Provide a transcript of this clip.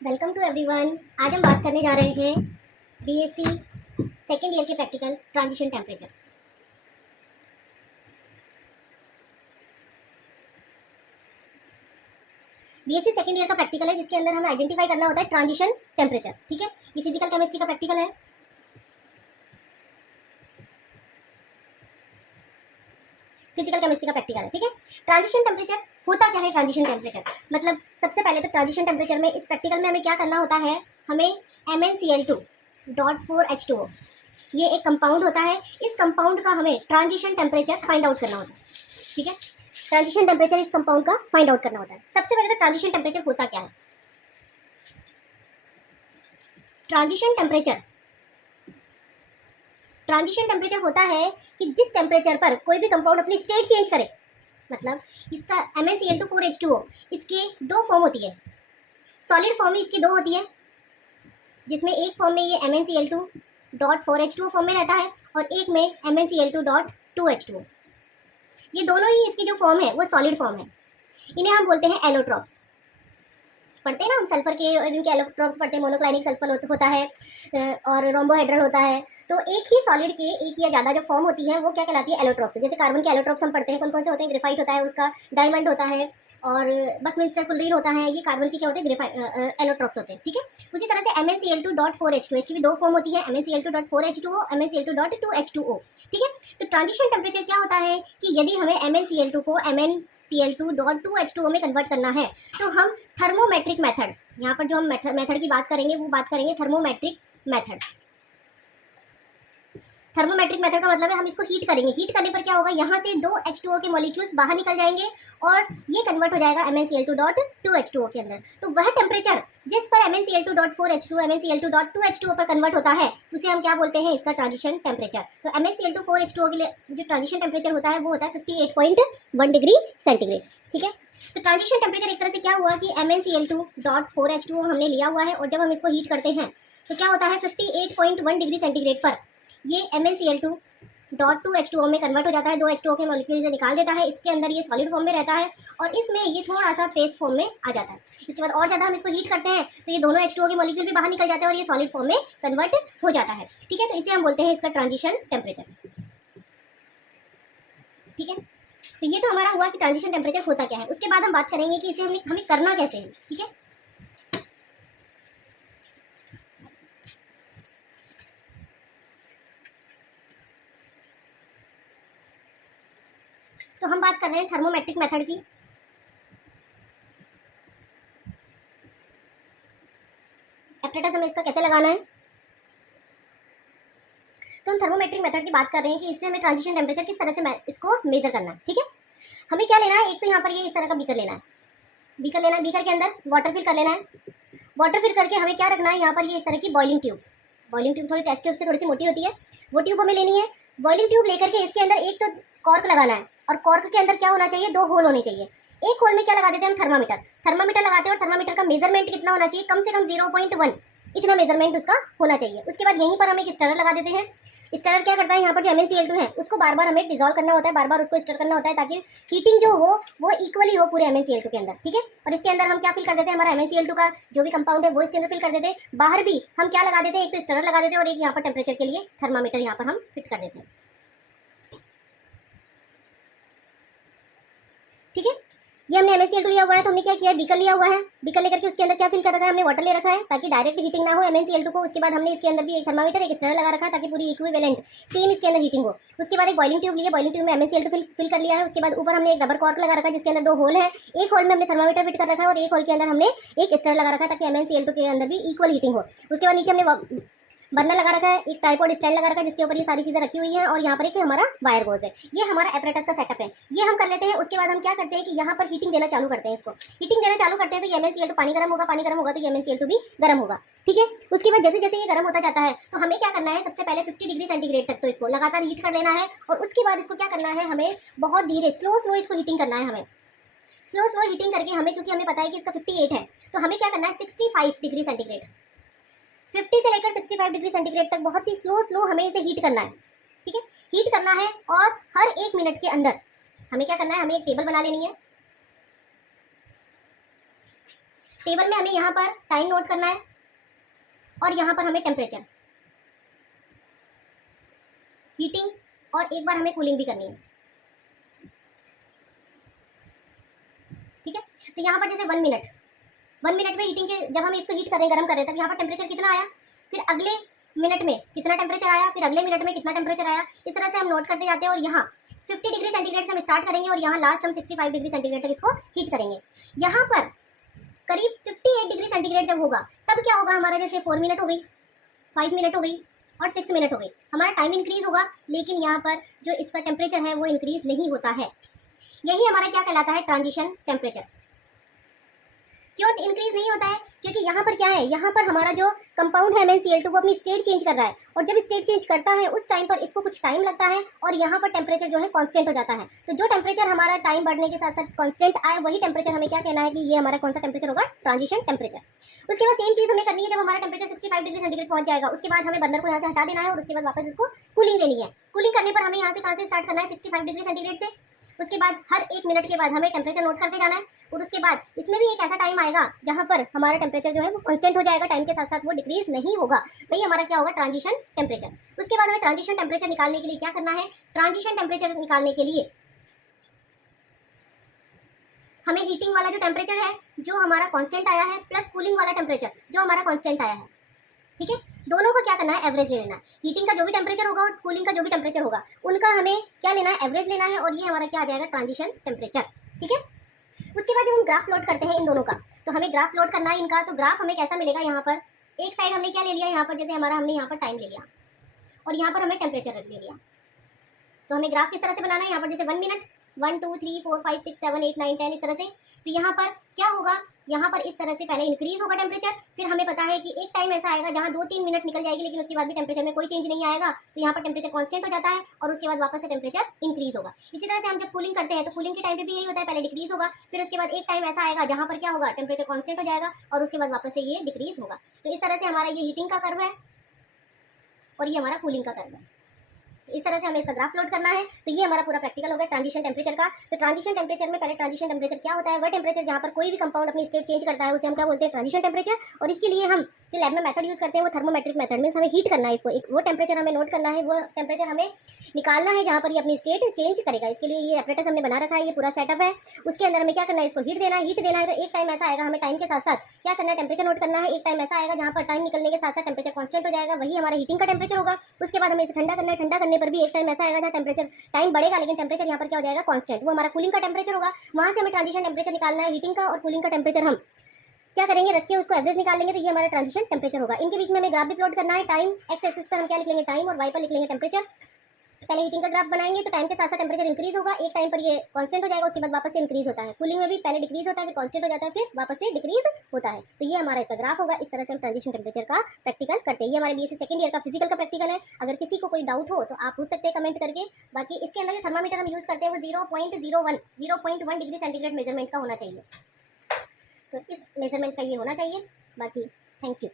Welcome to everyone. आज हम बात करने जा रहे हैं बीएससी सेकेंड ईयर के practical transition temperature. BSc second year का प्रैक्टिकल है जिसके अंदर हमें आइडेंटिफाई करना होता है ट्रांजिशन टेम्परेचर। ठीक है, ये फिजिकल केमिस्ट्री का प्रैक्टिकल है। फिजिकल केमिस्ट्री का प्रैक्टिकल है। ठीक है, ट्रांजिशन टेम्परेचर होता क्या है? ट्रांजिशन टेम्परेचर मतलब सबसे पहले तो ट्रांजिशन टेम्परेचर में इस प्रैक्टिकल में हमें क्या करना होता है, हमें MnCl2.4H2O ये एक कंपाउंड होता है। इस कंपाउंड का हमें ट्रांजिशन टेम्परेचर फाइंड आउट करना होता है। ठीक है, ट्रांजिशन टेम्परेचर इस कंपाउंड का फाइंड आउट करना होता है। सबसे पहले तो ट्रांजिशन टेम्परेचर होता क्या है? ट्रांजिशन टेम्परेचर ट्रांजिशन टेम्परेचर होता है कि जिस टेम्परेचर पर कोई भी कंपाउंड अपनी स्टेट चेंज करे। मतलब इसका MnCl2.4H2O इसकी दो फॉर्म होती है। सॉलिड फॉर्म ही इसकी दो होती है, जिसमें एक फॉर्म में ये MnCl2.4H2O फॉर्म में रहता है और एक में MnCl2.2H2O। ये दोनों ही इसकी जो फॉर्म है वो सॉलिड फॉर्म है। इन्हें हम बोलते हैं एलोट्रॉप्स। पढ़ते हैं ना हम सल्फर के, इनके एलोट्रॉप्स पढ़ते हैं। मोनोक्लाइनिक सल्फर होता है और रोम्बोहेड्रल होता है। तो एक ही सॉलिड के एक या ज़्यादा जो फॉर्म होती है वो क्या कहलाती है? एलोट्रॉप्स। जैसे कार्बन के एलोट्रॉप्स हम पढ़ते हैं, कौन कौन से होते हैं? ग्रेफाइट होता है उसका, डायमंड होता है और बकमिंस्टर फुलरीन होता है। ये कार्बन के क्या होते हैं? ग्रेफाइट एलोट्रॉप्स होते हैं। ठीक है, उसी तरह से MnCl2.4H2 इसकी भी दो फॉर्म होती है, MnCl2.4H2O, MnCl2.2H2O। ठीक है, तो ट्रांजिशन टेम्परेचर क्या होता है कि यदि हमें MnCl2 को MnCl2.2H2O में कन्वर्ट करना है तो हम थर्मोमेट्रिक मेथड, यहाँ पर जो हम मेथड की बात करेंगे वो बात करेंगे थर्मोमेट्रिक मेथड। थर्मोमेट्रिक मेथड का मतलब है हम इसको हीट करेंगे। हीट करने पर क्या होगा, यहाँ से दो H2O के मॉलिक्यूल्स बाहर निकल जाएंगे और ये कन्वर्ट हो जाएगा MnCl2.2H2O के अंदर। तो वह टेम्परेचर जिस पर MnCl2.4H2 MnCl2.2H2O पर कन्वर्ट होता है उसे हम क्या बोलते हैं? इसका ट्रांजिशन टेम्परेचर। तो MnCl2.4H2O के लिए जो ट्रांजिशन टेम्परेचर होता है वो होता है 58.1 डिग्री सेंटीग्रेड। ठीक है, तो ट्रांजिशन टेम्परेचर एक तरह से क्या हुआ कि MnCl2.4H2O हमने लिया हुआ है और जब हम इसको हीट करते हैं तो क्या होता है 58.1 डिग्री सेंटीग्रेड पर ये MnCl2.2H2O में कन्वर्ट हो जाता है। दो H2O के मॉलिक्यूल से निकाल देता है। इसके अंदर ये सॉलिड फॉर्म में रहता है और इसमें ये थोड़ा सा फेस फॉर्म में आ जाता है। इसके बाद और ज़्यादा हम इसको हीट करते हैं तो ये दोनों H2O के मॉलिक्यूल भी बाहर निकल जाते हैं और ये सॉलिड फॉर्म में कन्वर्ट हो जाता है। ठीक है, तो इसे हम बोलते हैं इसका ट्रांजिशन टेम्परेचर। ठीक है, तो ये तो हमारा हुआ कि ट्रांजिशन टेम्परेचर होता क्या है। उसके बाद हम बात करेंगे कि इसे हमें करना कैसे है। ठीक है, तो हम बात कर रहे हैं थर्मोमेट्रिक मेथड की। एपरेटस हमें इसका कैसे लगाना है, तो हम थर्मोमेट्रिक मेथड की बात कर रहे हैं कि इससे हमें ट्रांजिशन टेम्परेचर किस तरह से इसको मेजर करना है। ठीक है, हमें क्या लेना है, एक तो यहाँ पर ये इस तरह का बीकर लेना है। बीकर लेना है, बीकर के अंदर वाटर फिल कर लेना है। वाटर फिल करके हमें क्या रखना है, यहाँ पर ये इस तरह की बॉइलिंग ट्यूब। बॉइलिंग ट्यूब थोड़ी टेस्ट ट्यूब से थोड़ी सी मोटी होती है, वो ट्यूब हमें लेनी है। बॉइलिंग ट्यूब लेकर के इसके अंदर एक तो कॉर्क लगाना है और कॉर्क के अंदर क्या होना चाहिए? दो होल होने चाहिए। एक होल में क्या लगा देते हैं हम? थर्मामीटर। थर्मामीटर लगाते हैं और थर्मामीटर का मेजरमेंट कितना होना चाहिए? कम से कम 0.1 इतना मेजरमेंट उसका होना चाहिए। उसके बाद यहीं पर हम एक स्टरर लगा देते हैं। स्टरर क्या करता है, यहाँ पर जो MnCl2 है उसको बार बार हमें डिजोल्व करना होता है, बार बार उसको स्टर करना होता है ताकि हीटिंग जो हो वो इक्वली हो पूरे MnCl2 के अंदर। ठीक है, और इसके अंदर हम क्या फिल कर देते हैं? हमारा MnCl2 का जो भी कंपाउंड है वो इसके अंदर फिल कर देते हैं। बाहर भी हम क्या लगा देते हैं? एक तो स्टरर लगा देते हैं और एक यहाँ पर टेम्परेचर के लिए थर्मामीटर यहाँ पर हम फिट कर देते हैं। ठीक है, ये हमने MnCl2 लिया हुआ है तो हमने क्या किया? बीकर लिया हुआ है। बीकर लेकर के उसके अंदर क्या फिल कर रखा है? हमने वाटर ले रखा है ताकि डायरेक्ट हीटिंग ना हो MnCl2 को। उसके बाद हमने इसके अंदर भी एक थर्मामीटर, एक स्टरर लगा रखा है ताकि पूरी इक्विवेलेंट सेम इसके अंदर हीटिंग हो। उसके बाद एक बॉइलिंग ट्यूब लिया, बॉइलिंग ट्यूब में MnCl2 फिल कर लिया है। उसके बाद ऊपर हमने एक रबर कॉर्क लगा रखा है जिसके अंदर दो होल है। एक होल में हमने थर्मामीटर फिट कर रखा है और एक होल के अंदर हमने एक स्टरर लगा रखा है ताकि MnCl2 के अंदर भी इक्वल हीटिंग हो। उसके बाद नीचे हमने बर्नर लगा रखा है, एक ट्राइपॉड स्टैंड लगा रखा है जिसके ऊपर ये सारी चीजें रखी हुई हैं और यहाँ पर एक हमारा वायर गोज है। ये हमारा एपरेटस का सेटअप है, ये हम कर लेते हैं। उसके बाद हम क्या करते हैं कि यहाँ पर हीटिंग देना चालू करते हैं। इसको हीटिंग देना चालू करते हैं तो MnCl2 पानी गर्म होगा, पानी गर्म होगा तो MnCl2 भी गर्म होगा। ठीक है, उसके बाद जैसे जैसे ये गर्म होता जाता है तो हमें क्या करना है? सबसे पहले 50 डिग्री सेंटीग्रेड तक तो इसको लगातार हीट कर लेना है और उसके बाद इसको क्या करना है? हमें बहुत धीरे स्लो इसको हीटिंग करना है। हमें स्लो हीटिंग करके हमें, चूंकि हमें पता है कि इसका 58 है तो हमें क्या करना है? 65 डिग्री सेंटीग्रेड, 50 से लेकर 65 डिग्री सेंटीग्रेड तक बहुत ही स्लो हमें इसे हीट करना है। ठीक है, हीट करना है और हर 1 मिनट के अंदर हमें क्या करना है? हमें एक टेबल बना लेनी है। टेबल में हमें यहाँ पर टाइम नोट करना है और यहाँ पर हमें टेम्परेचर, हीटिंग और एक बार हमें कूलिंग भी करनी है। ठीक है, तो यहाँ पर जैसे 1 मिनट में हीटिंग के जब हम इसको हीट करें, गर्म करें, तब यहाँ पर टेम्परेचर कितना आया, फिर अगले मिनट में कितना टेम्परेचर आया, फिर अगले मिनट में कितना टेम्परेचर आया। इस तरह से हम नोट करते जाते हैं और यहाँ 50 डिग्री सेंटीग्रेड से हम स्टार्ट करेंगे और यहाँ लास्ट हम 65 डिग्री सेंटीग्रेड तक इसको हीट करेंगे। यहाँ पर करीब 58 डिग्री सेंटीग्रेड जब होगा तब क्या होगा, हमारा जैसे 4 मिनट हो गई, 5 मिनट हो गई और 6 मिनट हो गई, हमारा टाइम इंक्रीज होगा, लेकिन यहाँ पर जो इसका टेम्परेचर है वो इंक्रीज नहीं होता है। यही हमारा क्या कहलाता है, ट्रांजिशन टेम्परेचर। क्यों इंक्रीज नहीं होता है, क्योंकि यहाँ पर क्या है, यहाँ पर हमारा जो कंपाउंड है MnCl2 वो अपनी स्टेट चेंज कर रहा है, और जब स्टेट चेंज करता है उस टाइम पर इसको कुछ टाइम लगता है और यहाँ पर टेम्परेचर जो है कांस्टेंट हो जाता है। तो जो टेम्परेचर हमारा टाइम बढ़ने के साथ साथ कांस्टेंट आए, वही टेम्परेचर हमें क्या कहना है कि ये हमारा कौन सा टेम्परेचर होगा, ट्रांजिशन टेम्परेचर। उसके बाद सेम चीज़ हमें करनी है, जब हमारा टेम्परेचर 65 डिग्री सेंटीग्रेड पहुंच जाएगा उसके बाद हमें बर्नर को यहाँ से हटा देना है और उसके बाद वापस इसको कूलिंग देनी है। कूलिंग करने पर हमें यहाँ से कहाँ से स्टार्ट करना है, 65 डिग्री सेंटीग्रेड से। उसके बाद हर 1 मिनट के बाद हमें टेम्परेचर नोट करते जाना है और उसके बाद इसमें भी एक ऐसा टाइम आएगा जहाँ पर हमारा टेम्परेचर जो है वो कांस्टेंट हो जाएगा, टाइम के साथ साथ वो डिक्रीज नहीं होगा, वही हमारा क्या होगा, ट्रांजिशन टेम्परेचर। उसके बाद हमें ट्रांजिशन टेम्परेचर निकालने के लिए क्या करना है, ट्रांजिशन टेम्परेचर निकालने के लिए हमें हीटिंग वाला जो टेम्परेचर है जो हमारा कांस्टेंट आया है प्लस कूलिंग वाला टेम्परेचर जो हमारा कांस्टेंट आया है, ठीक है, दोनों को क्या करना है, एवरेज ले लेना है। हीटिंग का जो भी टेम्परेचर होगा और कूलिंग का जो भी टेम्परेचर होगा उनका हमें क्या लेना है, एवरेज लेना है, और ये हमारा क्या आ जाएगा, ट्रांजिशन टेम्परेचर। ठीक है, उसके बाद जब हम ग्राफ प्लॉट करते हैं इन दोनों का, तो हमें ग्राफ प्लॉट करना है इनका, तो ग्राफ हमें कैसा मिलेगा, यहाँ पर एक साइड हमने क्या ले लिया, यहाँ पर जैसे हमारा हमने यहाँ पर टाइम ले लिया और यहाँ पर हमें टेम्परेचर रख ले लिया। तो हमें ग्राफ किस तरह से बनाना है, यहाँ पर जैसे 1 मिनट 1 2 3 4 5 6 7 8 9 10 इस तरह से। तो यहाँ पर क्या होगा, यहाँ पर इस तरह से पहले इंक्रीज होगा टेम्परेचर, फिर हमें पता है कि एक टाइम ऐसा आएगा जहाँ 2-3 मिनट निकल जाएगी लेकिन उसके बाद भी टेम्परेचर में कोई चेंज नहीं आएगा, तो यहाँ पर टेम्परेचर कांस्टेंट हो जाता है और उसके बाद वापस से टेम्परेचर इंक्रीज होगा। इसी तरह से हम जब कूलिंग करते हैं तो कूलिंग के टाइम पे भी यही होता है, पहले डिक्रीज होगा, फिर उसके बाद एक टाइम ऐसा आएगा जहाँ पर क्या होगा, टेम्परेचर कांस्टेंट हो जाएगा और उसके बाद वापस से ये डिक्रीज होगा। तो इस तरह से हमारा ये हीटिंग का कर्व है और ये हमारा कूलिंग का कर्व है। इस तरह से हमें इसका ग्राफ प्लॉट करना है। तो ये हमारा पूरा प्रैक्टिकल हो गया ट्रांजिशन टेम्परेचर का। तो ट्रांजिशन टेम्परेचर में पहले ट्रांजिशन टेम्परेचर क्या होता है, वह टेम्परेचर जहाँ पर कोई भी कंपाउंड अपनी स्टेट चेंज करता है उसे हम क्या बोलते हैं, ट्रांजिशन टेम्परेचर। और इसके लिए हम जो लैब में मेथड यूज करते हैं वो थर्मोमेट्रिक मेथड में हमें हीट करना है इसको, एक वो टेम्परेचर हमें नोट करना है, वो टेम्परेचर हमें निकालना है जहाँ पर ये अपनी स्टेट चेंज करेगा। इसके लिए ये एपरेटस हमने बना रखा है, ये पूरा सेटअप है। उसके अंदर हमें क्या करना है, इसको हीट देना है। तो एक टाइम ऐसा आएगा, हमें टाइम के साथ साथ क्या करना है, टेम्परेचर नोट करना है। एक टाइम ऐसा आएगा जहाँ पर टाइम निकलने के साथ साथ टेम्परेचर कांस्टेंट हो जाएगा, वही हमारा हीटिंग का टेम्परेचर होगा। उसके बाद हमें इसे ठंडा करना है, ठंडा करने पर भी एक टाइम ऐसा आएगा जहाँ टेम्परेचर टाइम बढ़ेगा लेकिन टेम्परेचर यहाँ पर क्या हो जाएगा, कांस्टेंट, वो हमारा कूलिंग का टेम्परेचर होगा। वहाँ से हमें ट्रांजिशन टेम्परेचर निकालना है, हीटिंग का और कूलिंग का टेम्परेचर हम क्या करेंगे, रख के उसको एवरेज निकाल लेंगे, तो ये हमारा ट्रांजिशन टेम्परेचर होगा। इनके बीच में हमें ग्राफ भी प्लॉट करना है। टाइम एक्स एक्सिस पर हम क्या लिख लेंगे, टाइम, और वाई पर लिख लेंगे टेम्परेचर। पहले हीटिंग का ग्राफ बनाएंगे तो टाइम के साथ साथ टेम्परेचर इंक्रीज होगा, एक टाइम पर ये कांस्टेंट हो जाएगा, उसके बाद वापस से इंक्रीज होता है। कूलिंग में भी पहले डिक्रीज होता है, फिर कांस्टेंट हो जाता है, फिर वापस से डिक्रीज होता है। तो ये हमारा इसका ग्राफ होगा। इस तरह से हम ट्रांजिशन टेम्परेचर का प्रैक्टिकल करते हैं। ये हमारे बीएससी सेकंड ईयर का फिजिकल का प्रैक्टिकल है। अगर किसी को कोई डाउट हो तो आप पूछ सकते हैं कमेंट करके। बाकी इसके अंदर जो थर्मामीटर हम यूज करते हैं वो 0.1 डिग्री सेंटीग्रेड मेजरमेंट का होना चाहिए। तो इस मेजरमेंट का ये होना चाहिए। बाकी थैंक यू।